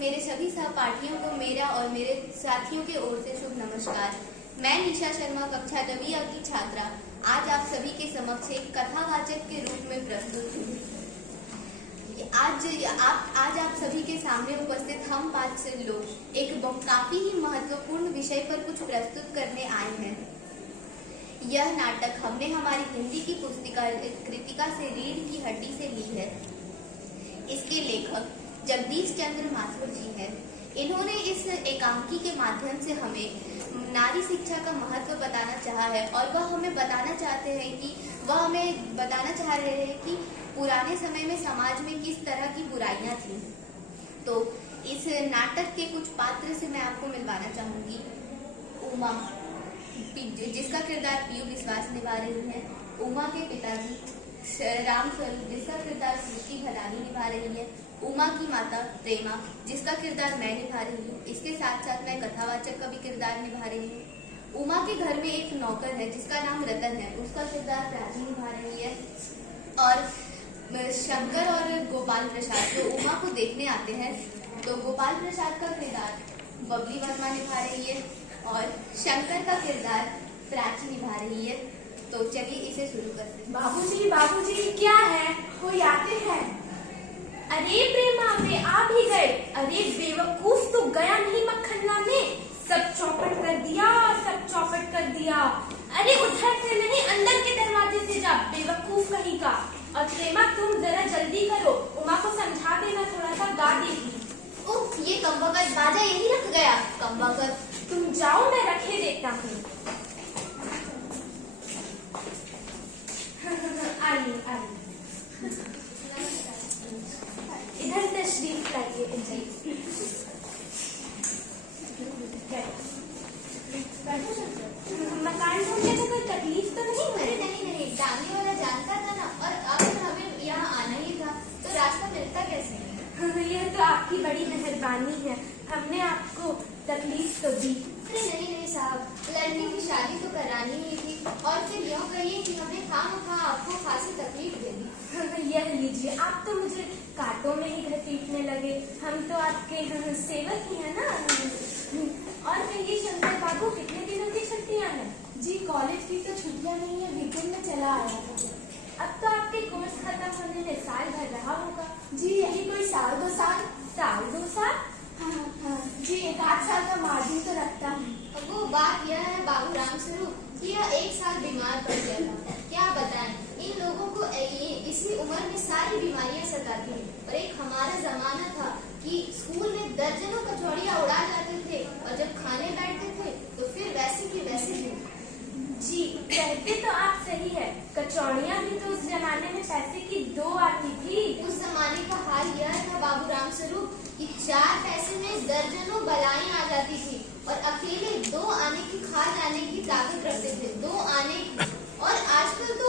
मेरे सभी सहपाठियों को मेरा और मेरे साथियों की ओर से शुभ नमस्कार। मैं निशा शर्मा, कक्षा 9वीं की छात्रा, आज आप सभी के समक्ष एक कथावाचक के रूप में प्रस्तुत हूँ। आज आप सभी के सामने उपस्थित हम 5 लोग एक काफी ही महत्वपूर्ण विषय पर कुछ प्रस्तुत करने आए हैं। यह नाटक हमने हमारी हिंदी की पुस्तिका कृतिका से रीढ़ की हड्डी से ली है। इसके लेखक जगदीश चंद्र माथुर जी हैं। इन्होंने इस एकांकी के माध्यम से हमें नारी शिक्षा का महत्व बताना चाहा है और वह हमें बताना चाहते हैं कि हमें बताना चाह रहे हैं कि पुराने समय में समाज में किस तरह की बुराइयां थी। तो इस नाटक के कुछ पात्र से मैं आपको मिलवाना चाहूंगी। उमा, जिसका किरदार पीयू विश्वास निभा रही है। उमा के पिताजी राम स्वरूप, जिसका किरदार स्मृति भदानी निभा रही है। उमा की माता प्रेमा, जिसका किरदार मैं निभा रही हूँ। इसके साथ साथ मैं कथावाचक का भी किरदार निभा रही हूँ। उमा के घर में एक नौकर है जिसका नाम रतन है, उसका किरदार प्राची निभा रही है। और शंकर और गोपाल प्रसाद जो उमा को देखने आते हैं, तो गोपाल प्रसाद का किरदार बबली वर्मा निभा रही है और शंकर का किरदार प्राची निभा रही है। तो चलिए इसे शुरू करते हैं। बाबूजी क्या है? कोई आते हैं? अरे प्रेमा, वे आ भी गए। अरे बेवकूफ, तो गया नहीं मक्खन लाने? सब चौपट कर दिया। अरे उधर से नहीं, अंदर के दरवाजे से जा, बेवकूफ कहीं का। और प्रेमा, तुम जरा जल्दी करो, उमा को समझा देना, थोड़ा सा गा देगी। ओह, ये कमबख्त बाजा यही रख गया। कमबख्त, तुम जाओ, मैं रखे देता हूँ। आइए इधर तशरीफ लाइए। मकान ढूंढने में कोई तकलीफ तो नहीं? अरे नहीं, डांगी वाला जानता था ना, और अब हमें यहाँ आना ही था, तो रास्ता मिलता कैसे? यह तो आपकी बड़ी मेहरबानी है, हमने आपको तकलीफ तो दी। अरे नहीं साहब, लड़की की शादी तो करानी ही थी, और फिर यूँ कहिए कि हमने खामखा आपको खासी तकलीफ दे दी। यह लीजिए, आप तो मुझे कांटों में ही घसीटने लगे, हम तो आपके सेवक ही है ना। और कहिए शंकर बाबू, कितने दिनों की छुट्टियाँ हैं? जी कॉलेज की तो छुट्टियाँ नहीं है, वीकेंड में चला आया था। अब तो आपके कोर्स खत्म होने में साल भर रहा होगा। जी यही कोई साल दो साल। हाँ, जी 1-8 साल का मार्जिन तो रखता हूँ। वो बात यह है बाबू राम स्वरूप कि यह 1 साल बीमार पड़ गया था। क्या बताएं, इन लोगों को इसी उम्र में सारी बीमारियां सताती हैं। और एक हमारा जमाना था कि स्कूल में दर्जनों कचौड़ियाँ उड़ा जाते थे, और जब खाने बैठते थे तो फिर वैसे की वैसे ही। जी कहते तो आप सही है, कचौड़ियाँ भी तो उस जमाने में पैसे की 2 आती थी। उस जमाने का हाल यह था बाबू राम स्वरूप कि 4 पैसे में दर्जनों बलाएं आ जाती थी, और अकेले 2 आने की खा जाने की ताकत रखते थे। 2 आने की। और आजकल तो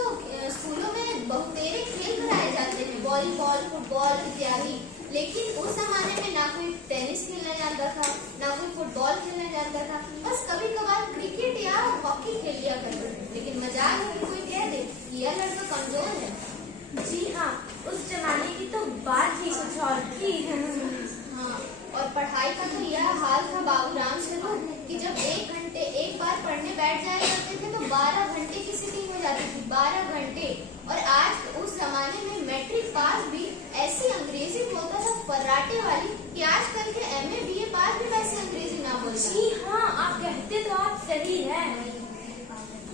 स्कूलों में बहुतेरे खेल कराए जाते हैं, वॉलीबॉल, फुटबॉल इत्यादि। लेकिन उस जमाने में ना कोई टेनिस खेलना जानता था, ना कोई फुटबॉल खेलना जानता था, बस कभी कभार क्रिकेट या हॉकी खेल लिया करते थे। लेकिन मजाक है कि कोई कह दे कि यह लड़का कमजोर है। जी हाँ, उस जमाने की तो बात ही कुछ और थी। हाँ, और पढ़ाई का तो यह हाल था बाबू राम स्वरूप कि जब एक बार पढ़ने बैठ जाया करते थे तो 12 घंटे की सिटिंग हो जाती थी। 12 घंटे। और आज उस जमाने में मैट्रिक पास भी ऐसी अंग्रेजी बोलता था फर्राटे वाली कि आजकल के MA BA पास भी वैसे अंग्रेजी ना बोलता। जी हाँ, आप कहते तो आप सही है।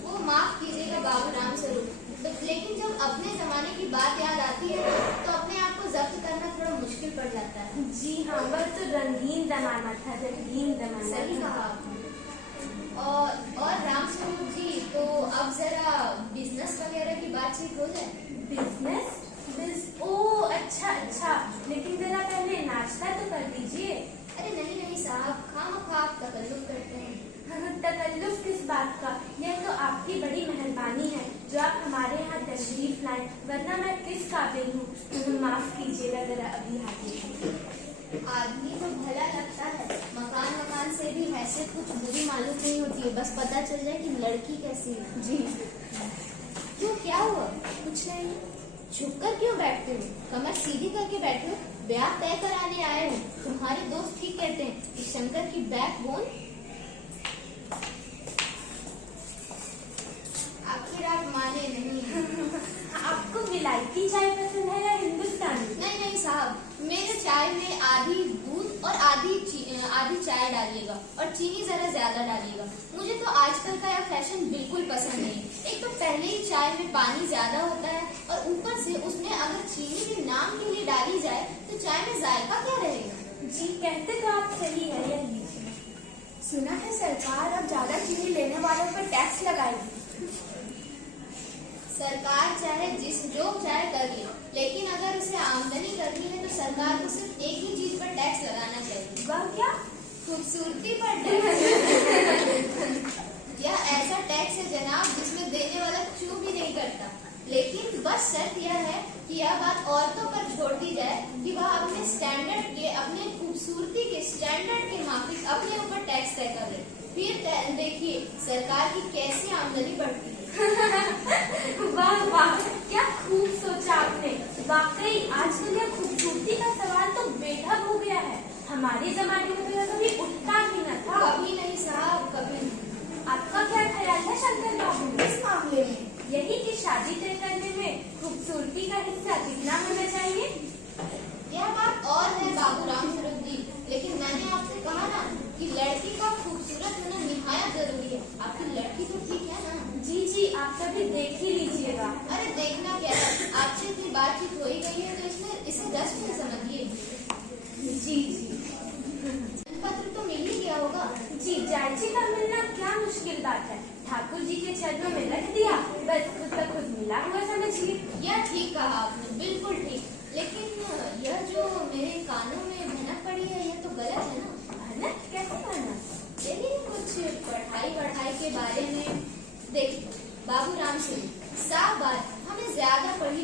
वो माफ कीजिएगा बाबू राम स्वरूप, तो लेकिन जब अपने जमाने की बात याद आती है तो अपने आप को जब्त करना थोड़ा मुश्किल पड़ जाता है। जी हाँ, वह तो रंगीन जमाना था, रंगीन जमाना। सही कहा आपने। और राम स्वरूप जी, तो अब जरा बिजनेस वगैरह की बातचीत हो जाए। बिजनेस? ओह अच्छा, लेकिन जरा पहले नाश्ता तो कर दीजिए। अरे नहीं साहब, खामखा आप तकल्लुफ करते हैं। तकल्लुफ किस बात का? यह तो आपकी बड़ी मेहरबानी है जो आप हमारे यहाँ तशरीफ लाए, वरना मैं किस काबिल हूँ। माफ कीजिएगा, जरा अभी आदमी तो भला लगता है, मकान से भी हैसियत कुछ बुरी मालूम नहीं होती है, बस पता चल जाए कि लड़की कैसी है। जी क्यों, क्या हुआ? कुछ नहीं। झुककर क्यों बैठते हो? कमर सीधी करके बैठो। ब्याह तय कराने आए हो। तुम्हारे दोस्त ठीक कहते हैं कि शंकर की बैकबोन। आखिर आप माने नहीं। आपको विलायती चाय पसंद है या हिंदुस्तानी? नहीं नहीं साहब, मेरे चाय में आधी दूध और आधी चाय डालिएगा और चीनी जरा ज्यादा डालिएगा। मुझे तो आजकल का यह फैशन बिल्कुल पसंद नहीं। एक तो पहले ही चाय में पानी ज्यादा होता है और ऊपर से उसमें अगर चीनी भी नाम के लिए डाली जाए तो चाय में जायका क्या रहेगा? जी कहते तो आप सही है, यह लीजिए। सुना है सरकार अब ज्यादा चीनी लेने वालों पर टैक्स लगाएगी। सरकार चाहे जो चाहे कर ले, लेकिन अगर उसे आमदनी करनी है तो सरकार को सिर्फ एक ही चीज पर टैक्स लगाना चाहिए। वह क्या? खूबसूरती पर टैक्स। यह ऐसा टैक्स है जनाब जिसमें देने वाला चू भी नहीं करता। लेकिन बस शर्त यह है कि यह बात औरतों पर छोड़ दी जाए कि वह अपने स्टैंडर्ड के, अपने खूबसूरती के स्टैंडर्ड के माफिक अपने ऊपर टैक्स तय कर ले। फिर देखिए सरकार की कैसी आमदनी बढ़ती है। वाह वाह, क्या खूब सोचा आपने। वाकई आजकल यह खूबसूरती का सवाल तो बेढब हो गया है। हमारे जमाने में तो यह कभी उठता ही न था। कभी नहीं साहब, कभी नहीं। आपका क्या ख्याल है शंकर बाबू इस मामले में? यही कि शादी तय करने में खूबसूरती का हिस्सा कितना होना चाहिए? यह बात और है बाबूराम स्वरूप जी, लेकिन मैंने आपसे कहा ना कि लड़की का खूबसूरत होना निहायत जरूरी है। आपकी लड़की तो ठीक है ना? जी जी, आप कभी देख ही लीजिएगा। अरे देखना क्या है, आपसे इतनी बातचीत हो ही गई है तो इसमें इसे 10 मिनट समझिए। जी जी पत्र तो मिल ही गया होगा। जी, जायची का मिलना क्या मुश्किल बात है। ठाकुर जी के चरणों में रख दिया, बस खुद का खुद मिला हुआ समझिए। यह ठीक कहा आपने, बिल्कुल ठीक। लेकिन यह जो मेरे कानों में भनक पड़ी है यह तो गलत है ना? भनक? कैसे भनक? चलिए कुछ पढ़ाई के बारे में। देखिए बाबूराम सिंह, साफ बात, हमें ज्यादा पढ़ी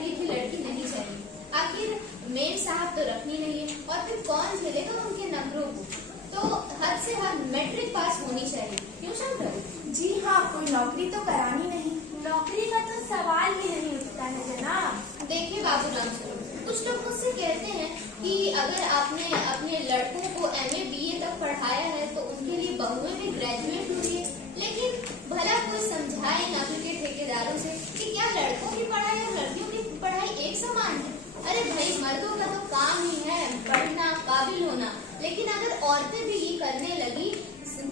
लिखी लड़की नहीं चाहिए। आखिर मेम साहब तो रखनी नहीं है और फिर कौन झेलेगा उनके नंबरों को। तो हद से हद मैट्रिक पास होनी चाहिए। क्यों शंकर? जी हाँ, कोई नौकरी तो करानी नहीं। नौकरी का तो सवाल ही नहीं उठता है जनाब। देखिए बाबूराम सिंह, कुछ लोग मुझसे कहते हैं कि अगर आपने अपने लड़कों को MA BA तक पढ़ाया है तो उनके लिए बहुएं भी ग्रेजुएट हुई है। लेकिन भला कोई समझाए नौकरी के ठेकेदारों से कि क्या लड़कों की पढ़ाई और लड़कियों की पढ़ाई एक समान है? अरे भाई, मर्दों का तो काम ही है पढ़ना, काबिल होना। लेकिन अगर औरतें भी ये करने लगी,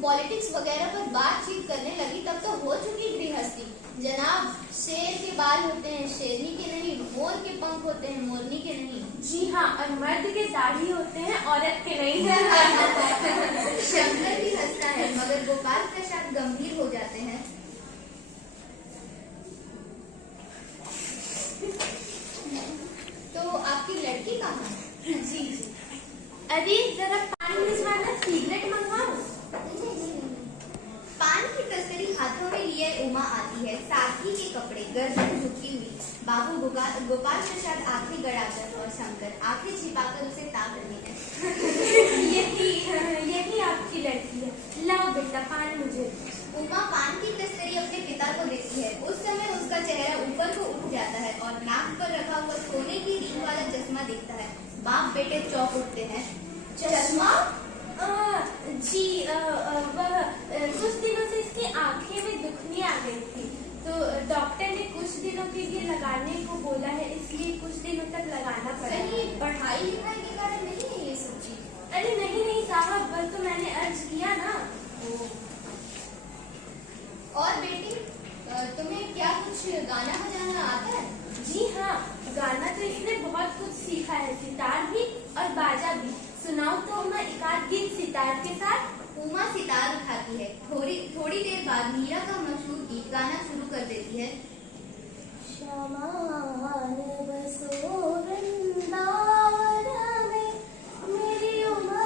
पॉलिटिक्स वगैरह पर बातचीत करने लगी, तब तो हो चुकी गृहस्थी। जनाब, शेर के बाल होते हैं शेरनी के नहीं, मोर के पंख होते हैं मोरनी के नहीं। जी हाँ, और मर्द के दाढ़ी होते हैं औरत के नहीं। शंकर भी हंसता है मगर गोपाल प्रसाद गंभीर हो जाते हैं। तो आपकी लड़की कहाँ है? जी जी, अरे जरा पानी भिजवाना, सिगरेट मंगवाओ। पान की तस्करी हाथों में लिए उमा आती है, साथी के कपड़े गर्दन झुकी हुई। बाबू गोपाल प्रसाद आंखें गड़ाकर और शंकर आंखें छिपाकर उसे ताक रहे हैं। यही आपकी लड़की है। लाओ बेटा पान मुझे। उमा पान की तस्करी अपने पिता को देती है। उस समय उसका चेहरा ऊपर को उठ जाता है और नाक पर रखा हुआ सोने की रिंग वाला चश्मा दिखता है। बाप बेटे चौंक उठते हैं। चश्मा? जी, वह कुछ दिनों से इसकी आंखें में दुखनी आ गई थी, तो डॉक्टर ने कुछ दिनों के लिए लगाने को बोला है, इसलिए कुछ दिनों तक लगाना पड़ा। कहीं पढ़ाई लिखाई के कारण नहीं है ये सब चीज? अरे नहीं नहीं साहब, बस तो मैंने अर्ज किया ना। और बेटी, तुम्हें क्या कुछ गाना बजाना आता है? जी हाँ, गाना तो इसने बहुत कुछ सीखा है, सितार भी और बाजा भी। सुनाओ तो मैं एकाध गीत सितार के साथ। उमा सितार उठाती है। थोड़ी देर बाद मीरा का मशहूर गीत गाना शुरू कर देती है। शमान बसो वृंदावन में, मेरी उम्र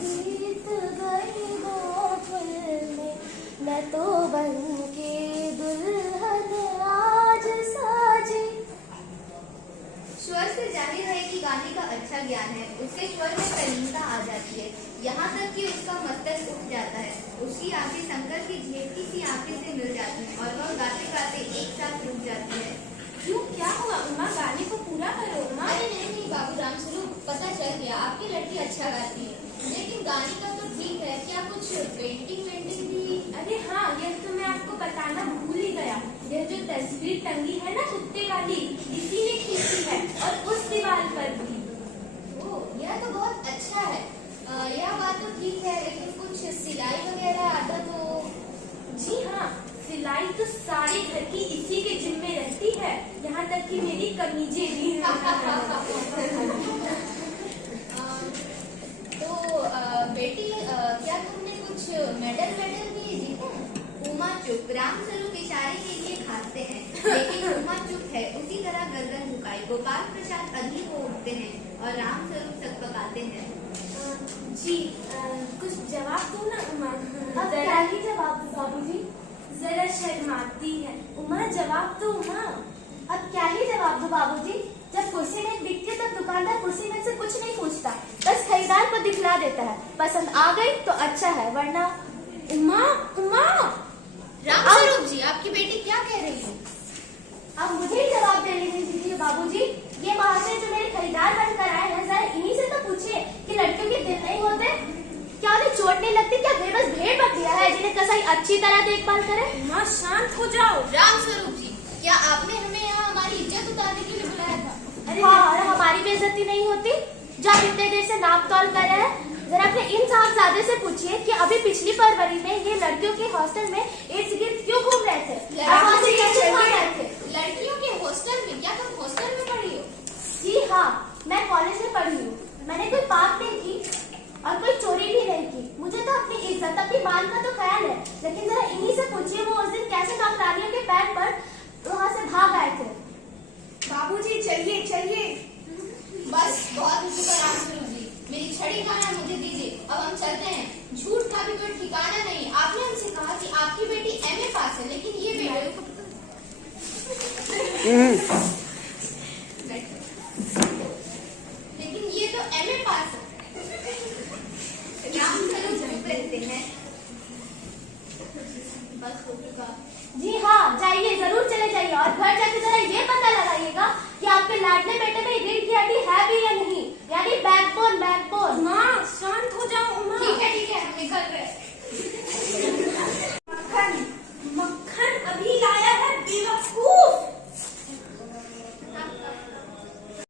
बीत गई गोकुल में, मैं तो बन के दुल्हन आज साजी। स्वर से जाहिर है कि गाने का अच्छा ज्ञान है। उसके स्वर में तल्लीनता आ जाती है, यहाँ तक कि उसका मस्तक उठ जाता है। उसकी आंखें शंकर की झेपटी सी आंखें से मिल जाती हैं और वह गाते गाते एक साथ रुक जाती है। क्यों, क्या तस्वीर टंगी है ना कुत्ते वाली, इसी ने खींची है, और उस दीवार पर भी। ओह, यह तो बहुत अच्छा है। यह बात तो ठीक है, लेकिन कुछ सिलाई वगैरह आता तो। जी हाँ, सिलाई तो सारे घर की इसी के जिम्मे रहती है, यहाँ तक कि मेरी कमीजें भी। तो बेटी, क्या तुमने कुछ मेडल भी जीते? उमा चुप। रामस्वरूप इशारे के लिए खाते हैं, लेकिन उमा चुप है। उसी तरह गर्दन झुकाई गोपाल प्रसाद अधीर हो उठते हैं और रामस्वरूप सकपकाते हैं। जी, कुछ जवाब दो ना उमा। अब क्या ही जवाब दूं बाबूजी? जरा शर्माती है उमा, जवाब दो उमा। अब क्या ही जवाब दूं बाबूजी? जब कुर्सी में बिकती है तब दुकानदार कुर्सी में से कुछ नहीं पूछता, बस खरीदार को दिखला देता है। पसंद आ गई तो अच्छा है, वरना। उमा उमा, रामस्वरूप जी, आपकी बेटी क्या कह रही है? अब मुझे ही जवाब देने दीजिए बाबूजी। ये महाशय जो मेरे खरीदार बनकर आए हैं, जरा इन्हीं से तो पूछिए कि लड़कियों के दिल नहीं होते? क्या उन्हें चोट नहीं लगती? क्या बेबस भेड़ बक दिया है जिन्हें कसाई अच्छी तरह देखभाल करे? उमा शांत हो जाओ। रामस्वरूप जी, क्या आपने हमें यहाँ हमारी इज्जत उतारने के लिए बुलाया था? हाँ, और हमारी बेइज्जती नहीं होती जब इतने देर से नाप तौल कर रहे हैं? जरा अपने इन साहबजादे से पूछिए कि अभी पिछली फरवरी में ये लड़कियों के हॉस्टल में एक गिफ्ट क्यों घूम रहे थे? लड़कियों के हॉस्टल में? क्या तुम हॉस्टल में पढ़ी हो? जी हाँ, मैं कॉलेज में पढ़ी हूँ। मैंने कोई पाप नहीं की और कोई चोरी भी नहीं की। मुझे तो अपनी इज्जत, अपनी मान का तो ख्याल है, लेकिन जरा इन्हीं से पूछिए वो उस दिन कैसे नौकरानियों के पैर पर वहाँ से भाग आए थे। बाबूजी चलिए चलिए। बस बहुत हो चुका रामस्वरूप जी, मेरी छड़ी खाना मुझे दीजिए, अब हम चलते हैं। झूठ का भी कोई ठिकाना नहीं। आपने हमसे कहा कि आपकी बेटी MA पास है, लेकिन ये बेटी